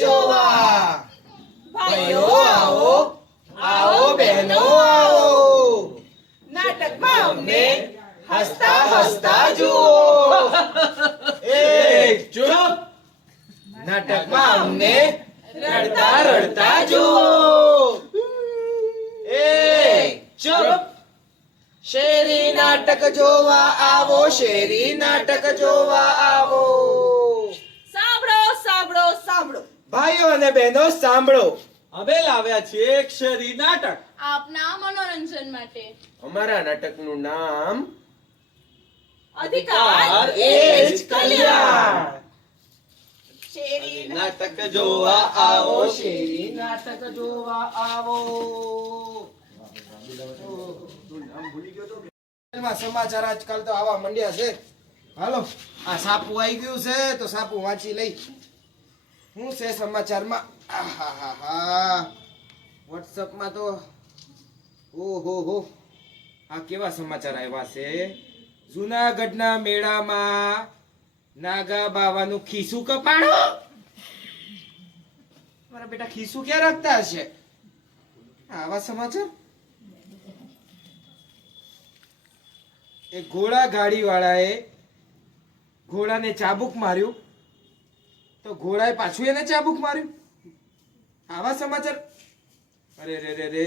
જોવા. ભાઈઓ આવો, આવો બહેનો આવો, નાટકમાં અમને હસતા હસતા જુઓ. એ ચૂપ, નાટકમાં અમને રડતા રડતા જુઓ. એ ચૂપ, શેરી નાટક જોવા આવો, શેરી નાટક જોવા આવો. સાંભળો સાંભળો સાંભળો, ભાઈઓ અને બહેનો સાંભળો, અમે લાવ્યા છીએ એક શેરી નાટક. આપના મનોરંજન માટે. અમારા નાટકનું નામ અધિકાર એ જ કલ્યાણ. શેરી નાટક જોવા આવો, શેરી નાટક જોવા આવો. સમાચાર આજકાલ તો આવા મંડ્યા છે. હાલો, આ સાપુ આવી ગયું છે તો સાપુ વાંચી લઈ. શું છે સમાચારમાં? આહાહાહા, વોટ્સઅપમાં તો ઓહો, આ કેવા સમાચાર આવ્યા છે. જૂનાગઢના મેળામાં નાગા બાવાનું ખીસું કપાણો. મારા બેટા ખીસું ક્યાં રાખતા હશે? આવા સમાચાર. એ ઘોડા ગાડી વાળાએ ઘોડાને ચાબુક માર્યું તો ઘોડાએ પાછું એને ચાબુક માર્યું. આવા સમાચાર. અરે રે રે રે,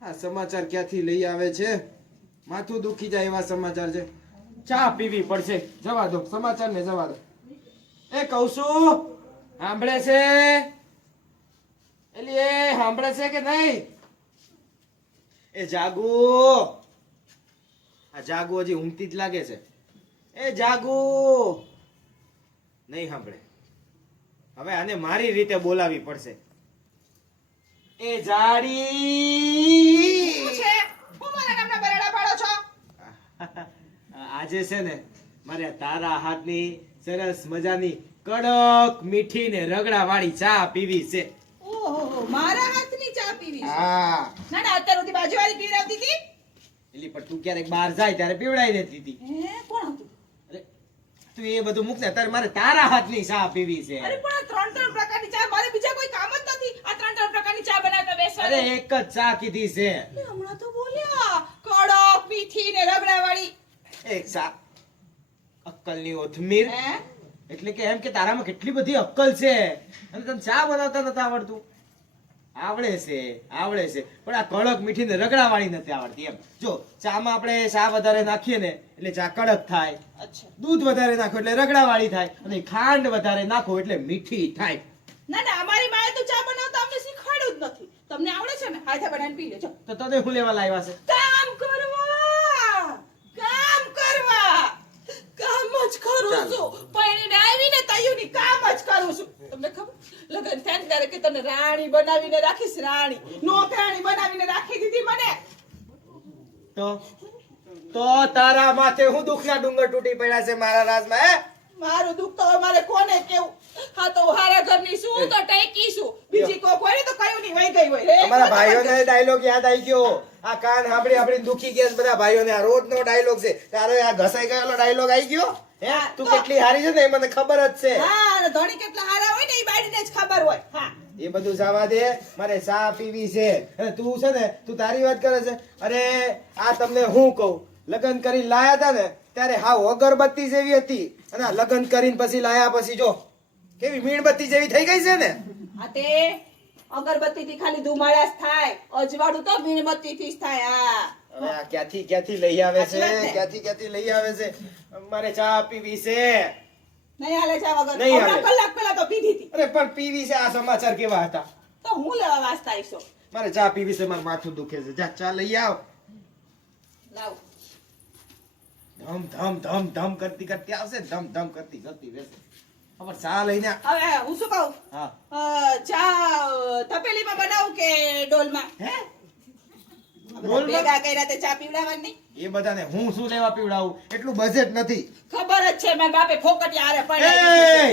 આ સમાચાર ક્યાંથી લઈ આવે છે? માથું દુખી જાય એવા સમાચાર છે. ચા પીવી પડશે. જવા દો સમાચાર ને, જવા દો. એ કહું છું, સાંભળે છે? એલી એ સાંભળે છે કે નહીં? એ જાગુ, આ જાગુ હજી ઊંઘતી જ લાગે છે. એ જાગુ નહીં સાંભળે. હવે આને મારી રીતે બોલાવી પડશે. એ જાડી, શું છે? હું મારા નામના બરાડા પાડો છો? આજે છે ને મારે તારા હાથની સરસ મજાની કડક મીઠી ને રગડા વાળી ચા પીવી છે. ઓહો, મારા હાથની ચા પીવી છે? હા, ના ના, અત્યાર સુધી બાજુવાળી પીવડાવતી હતી. એલી પણ તું ક્યારેક બહાર જાય ત્યારે પીવડાઈ દેતી હતી. હે, કોણ હતું? અરે તું એ બધું મૂક ને, અત્યારે મારે તારા હાથની ચા પીવી છે. અરે પણ આ ત્રણ ત્રણ પ્રકારની ચા, મારે બીજા કોઈ કામ જ નથી. આ ત્રણ ત્રણ પ્રકારની ચા બનાવતા અરે બેસવાનું. એક જ ચા કીધી છે. એટલે હમણાં તો બોલ્યા કડક મીઠી ને રગડાવાળી. એક ચા અક્કલની ઓથમીર. હે? એટલે કે એમ કે તારામાં કેટલી બધી અક્કલ છે અને તને ચા બનાવતા નથી આવડતું. આવડે છે, આવડે છે, પણ આ કડક મીઠી ને રગડા વાળી નથી આવડતી. એમ જો, ચામાં આપણે ચા વધારે નાખીએ ને એટલે ચા કડક થાય, અચ્છા. દૂધ વધારે નાખો એટલે રગડા વાળી થાય, અને ખાંડ વધારે નાખો એટલે મીઠી થાય. ના ના, અમારી માએ તો ચા બનાવતા અમને શીખવાડ્યું જ નથી. તમને આવડે છે ને? હાથે બનાવીને પી લેજો. તો તને શું લેવા લાવ્યા છે? કામ કરવા, કામ કરવા, કામ જ કરું છું. પૈણીને આવીને તૈયુની કામ જ કરું છું. તમને ખબર, લગન થાય ને ત્યારે કે તને રાણી બનાવીને રાખીશ. રાણી, નોકરાણી બનાવીને રાખી દીધી મને. તો તારા માથે હું દુઃખના ડુંગર તૂટી પડ્યા છે મારા રાજમાં. હે, મારું દુઃખ તો મારે કોને કેવું? હા તો હારા ઘરની શું તો ટેકી છું. બીજી કોક હોય ને તો કયું ની વહી ગઈ હોય. રે, અમારા ભાઈઓને ડાયલોગ યાદ આવી ગયો. આ કાન સાંભળી સાંભળીને દુખી ગયા છે બધા ભાઈઓને. આ રોજનો ડાયલોગ છે. તારો આ ઘસાઈ ગયેલો ડાયલોગ આવી ગયો. હે, તું કેટલી હારી છે ને એ મને ખબર જ છે. હા, અને ધણી કેટલા હારા હોય ને એ બાળીને જ ખબર હોય. હા, એ બધું જવા દે, મારે ચા પીવી છે. અને તું છે ને, તું તારી વાત કરે છે. અરે આ તમને હું કહું, લગ્ન કરી લાયા હતા ને ત્યારે હાવ અગરબત્તી જેવી હતી, અને આ લગ્ન કરીને પછી લાયા પછી જો કેવી મીણબત્તી જેવી થઈ ગઈ છે ને. આ તે અગરબત્તી થી ખાલી ધુમાડા જ થાય, અજવાળું તો મીણબત્તી થી જ થાય. હા, હવે આ ક્યાંથી લઈ આવે છે? સાચી વાત ને? ક્યાંથી લઈ આવે છે? મારે ચા પીવી છે. નહીં હાલે ચા વગર. નહીં હાલે. હમણાં કલાક પહેલા તો પીધી હતી. અરે પણ પીવી છે. આ સમાચાર કેવા હતા? તો હું લેવા વાંચતા આવીશો. મારે ચા પીવી છે, મારું માથું દુખે છે. જા ચા લઈ આવ. લાવ. ધમ ધમ ધમ ધમ કરતી કરતી આવશે, ધમ ધમ કરતી કરતી રહેશે. હવે ચા લઈને આવ. હવે હું શું કહું? હા, ચા તપેલીમાં બનાવું કે ડોલમાં? હે, બધા ભેગા કર્યા તે ચા પીવડાવવાની નહીં? એ બધાને હું શું લેવા પીવડાવું? એટલું બજેટ નથી. ખબર જ છે, મારા બાપે ફોકટિયા હારે એ પડ્યા.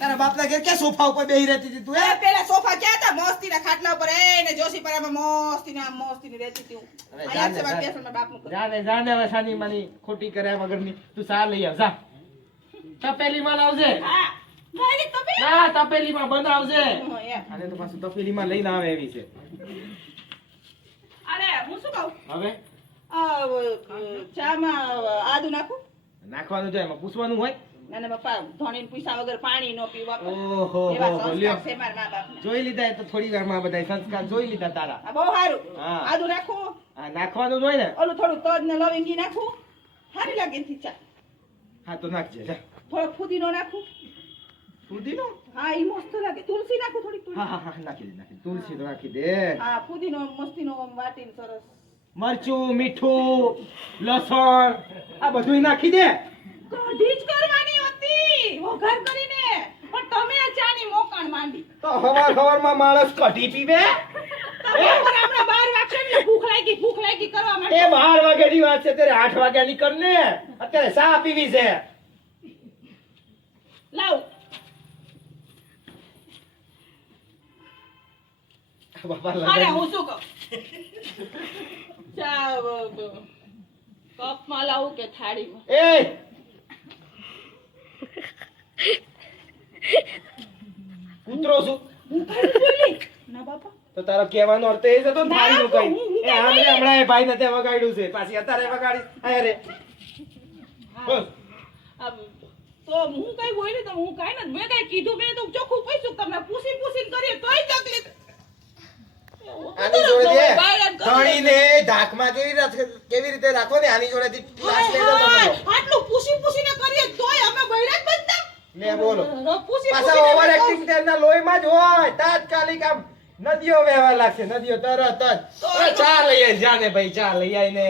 તારા બાપના ઘેર ક્યાં સોફા ઉપર બેહી રહેતી હતી તું? હે, પેલા સોફા ક્યાં હતા? મસ્તીના ખાટલા ઉપર એને જોશીપરામાં મસ્તીની રહેતી હતી હું. હવે અહીંયા જાને, છે મારા જાને. બેસનમાં બાપનું ઘર. જાને હવે સાની માની ખોટી કર્યા વગરની તું ચા લઈ આવ. જા તપેલી માં લાવજે. હા, મારી તપેલી. ચા તપેલીમાં બનાવજે. એમ. અને તો પાછું તપેલીમાં લઈને આવે એવી છે. અરે હું શું કહું હવે ચામાં આદુ નાખું નાખવાનું છે એમાં પૂછવાનું હોય. અને પપ્પા ધોણીને પૂછ્યા વગર પાણી નો પીવા ઓહો એવા હો, સંસ્કાર લ્યો. છે મારા મા બાપના. જોઈ લીધા એ તો થોડી વારમાં બધા સંસ્કાર જોઈ લીધા તારા. આ બહુ સારું હા. આદુ નાખું આ નાખવાનું જ હોય ને. ઓલું થોડું તજ ને લવિંગી નાખું સારી લાગે એનથી ચા હા તો નાખજે જા. થોડો ફુદીનો નાખું ફુદીનો? હા ઈ મસ્ત લાગે તુલસી નાખું થોડીક હા હા હા નાખી દે નાખી દે. તુલસી તો નાખી દે. હા ફુદીનો મસ્તીનો આમ વાટીને સરસ મરચું મીઠું લસણ આ બધું નાખી દે. કઢી જ કરવાની હતી વઘાર કરીને પણ તમે આ ચાની મોકણ માંડી તો હવાર માણસ કઢી પીવે. હમણાં 12 વાગશે ને ભૂખ લાગી કરવા એ માટે 12 વાગ્યાની વાત છે ત્યારે 8 વાગ્યાની કર ને. અત્યારે ચા પીવી છે. લાવ બાપા અરે લગન. હું શું કહું ચા કપમાં લાવું કે થાળીમાં એ કૂતરો છું હું કઈ બોલી ના બાપા તો તારો કહેવાનો અર્થ એ જ હતો ને થાળીનું કઈ. હું એ હમણાં એ ભાઈ નથી વગાડ્યું છે પાછી અત્યારે વગાડી અરે બોલ. તો હું કઈ બોલી તો હું કઈ નથી મેં કઈ કીધું મેં તો ચોખ્ખું પૂછ્યું તમને પૂછીને કરીએ તોય તકલીફ આની જોડે દે બાયણ કરે. ધણીને ધાકમાં કેવી રીતે રાખો ને આની જોડેથી ક્લાસ લઈ લો તમે. આટલું પૂછીને કરીએ તોય અમે બૈરા જ બનતા લે બોલો પૂછી પાછા ઓવર એક્ટિંગ તેમના લોહીમાં જ હોય. તાત્કાલિક આમ નદીઓ વહેવા લાગશે નદીઓ તરત જ. અરે ચા લઈ આય જાને ભાઈ ચા લઈ આવીને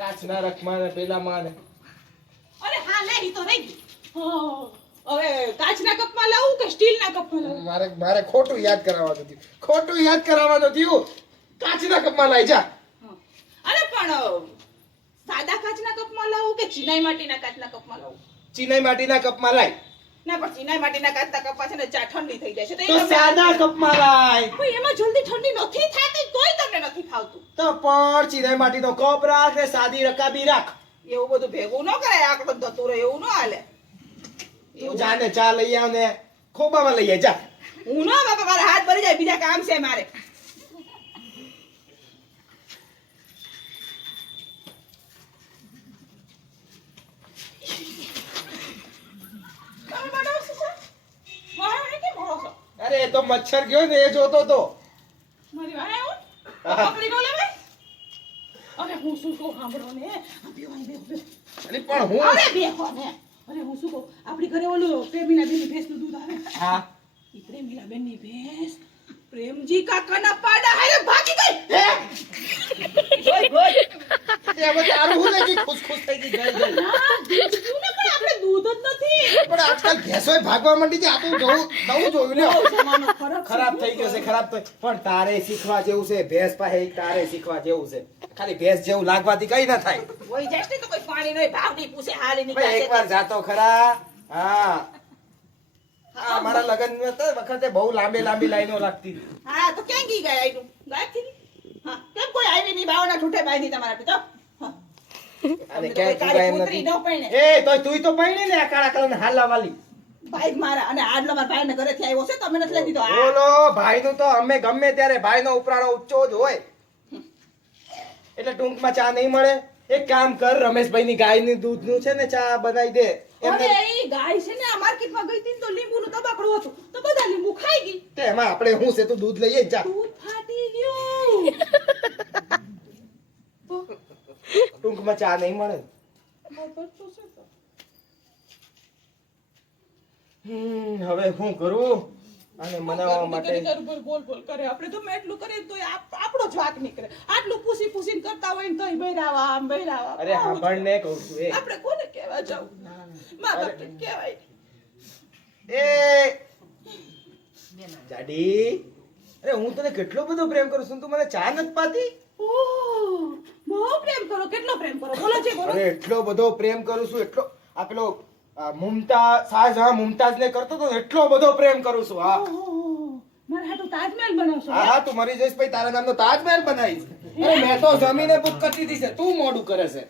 કાચના રખમાં ને પેલામાં ને અરે હા લે ઈ તો રહી ગઈ હવે કાચના કપમાં લાવું કે સ્ટીલના કપમાં લાવું મારે ખોટું યાદ કરાવવાનું થયું. કાચના કપમાં લઈ જા. અરે પણ સાદા કાચના કપમાં લાવું કે ચિનાઈ માટીના કાચના કપમાં લાવું ચીનાઈ માટીના કપમાં લાય. ના પણ ચિનાઈ માટીના કાચના કપમાં છે ને ચા ઠંડી થઈ જાય છે તો સાદા કપમાં લાય. કોઈ એમાં જલ્દી ઠંડી નથી થતી તોય તમને નથી ફાવતું તો પણ ચીનાઈ માટીનો કપ રાખ ને સાદી રકાબી રાખ. એવું બધું ભેગું ન કરાય આકડો જતું રહે એવું ન હાલે તું જાને ચા લઈ આવ ને ખોબામાં લઈ આય જા. હું ના બાપા મારા હાથ ભરી જાય બીજા કામ છે મારે તમે બનાવશો શું? વાહ, કેમ હરો છો? અરે એ તો મચ્છર ગયો ને એ જોતો તો. મારી વાહ આવું? પકડી નો લેવાય? અરે હું શું કહું સાંભળો ને આ બેવાય બે. અરે પણ હું અરે બેહો ને અરે હું શું કહું આપણી ઘરે ઓલું પ્રેમીલા બેનની ભેંસનું દૂધ આવે હા ઈ પ્રેમીલા બેનની ભેંસ પ્રેમજી કાકાના પાડા હારે ભાગી ગઈ ગઈ તે હવે તારું હું નહીં ખુશ થઈ ગઈ ગઈ. ના દીધું ને પણ આપણે દૂધ જ નથી પણ આજકાલ ભેંસોય ભાગવા માંડી છે. આ તો નવું જોયું લ્યો. બહુ જમાનો ફરક છે. ખરાબ થઈ ગયો છે ખરાબ તો પણ તારે શીખવા જેવું છે. ભેંસ પાસે તારે શીખવા જેવું છે. ખાલી ભેંસ જેવું લાગવાથી કઈ ના થાય. હોય જાય છે તો કોઈ પાણી નહીં ભાવની પૂછે હાલી ભાઈ નીકળે એકવાર જાતો ખરા. હા આ મારા લગન તો વખતે બહુ લાંબી લાઈનો લાગતી હતી. હા તો ક્યાં ગઈ ગયા આઈનું ગાયબ થઈ ગઈ હા કેમ કોઈ આવી નહીં બાવના ઠૂઠે બાંધી તમારા પિતા અને તમને તો ક્યાંય કોઈ ચૂકાય એમ કૂતરી નથી. ન પરણે. એ તોય તુંય તો પૈણી ને આ કાળા કલર હાલા વાલી. ભાઈ જ મારા અને આડલો મારા ભાઈને ઘરેથી આવ્યો છે તમે નથી લઈ દીધો આ. બોલો ભાઈનું તો અમે ગમે ત્યારે ભાઈનો ઉપરાણો ઊંચો જ હોય. એટલે ટૂંકમાં ચા નહીં મળે. એક કામ કર રમેશભાઈની ગાયની દૂધનું છે ને ચા બનાવી દે. અરે એમને ઈ ગાય છે ને આ માર્કેટમાં ગઈ હતી ને તો લીંબુનું તબાકડું હતું તો બધા લીંબુ ખાઈ ગઈ તે એમાં આપણે શું છે તું દૂધ લઈએ જા. દૂધ ફાટી ગયું ટૂંકમાં ચા નહીં મળે. હવે શું કરું અને મનાવવા માટે બોલ બોલ કરે આપણે તો એટલું કરીએ તો આપણો જ વાક નીકળે આટલું પૂછીને કરતા હોય ને તોય બૈરાવા આમ બૈરાવા અરે સાંભળ ને કહું છું એ આપણે કોને કહેવા જાવ મા બાપને કહેવાય એ જાડી અરે હું તને કેટલો બધો પ્રેમ કરું છું તું મને ચા નથી પાતી. ઓહ બહુ પ્રેમ કરો કેટલો પ્રેમ કરો બોલો છે બોલો અરે એટલો બધો પ્રેમ કરું છું એટલો આ પેલો શાહજહાં મુમતાઝ ને કરતો તો એટલો બધો પ્રેમ કરું છું. હા મારા હાટુ તાજમહેલ બનાવશો હા હા તું મરી જઈશ પછી તારા નામનો તાજમહેલ બનાવીશ. અરે મેં તો જમીને બુક કરી દીધી છે તું મોડું કરે છે.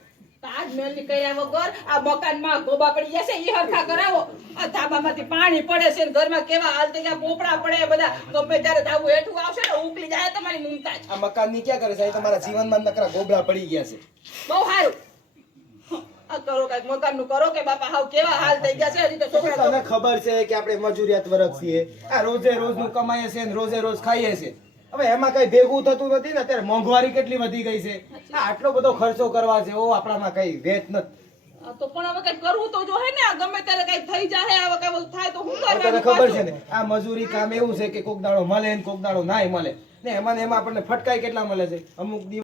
તાજમહેલની કર્યા વગર આ મકાનમાં ગોબા પડી ગયા છે ઈ હરખા કરાવો. આ ધાબામાંથી પાણી પડે છે ને ઘરમાં કેવા હાલ થઈ ગયા પોપડા પડે બધા ગમે ત્યારે ધાબુ હેઠું આવશે ને ઉકલી જાય તમારી મુમતાજ. આ મકાનની ક્યાં કરે છે અહીં તમારા જીવનમાં નકરા ગોબરા પડી ગયા છે. બહુ સારું. આ કરો કઈક મકાનનું કરો કે બાપા હાવ કેવા હાલ થઈ ગયા છે હજી તો છોકરા તને ખબર છે કે આપણે મજૂરિયાત વર્ગ છીએ, આ રોજે રોજનું કમાઈએ છે ને રોજે રોજ ખાઈએ છે. હવે એમાં કઈ ભેગું થતું નથી ને. અત્યારે મોંઘવારી કેટલી વધી ગઈ છે. આ આટલો બધો ખર્ચો કરવા છે ઓ આપણામાં કઈ વેત નથી. તો પણ હવે કઈ કરવું તો જો હે ને આ ગમે ત્યારે કઈ થઈ જાય હવે કઈ બધું થાય તો હું તને કરવાનું ખબર છે પાછું? ને આ મજૂરી કામ એવું છે કે કોક દાડો મળે ને કોક દાડો નાય મળે ને એમાં ને એમાં આપણને ફટકાઈ કેટલા મળે છે. અમુક દિવસ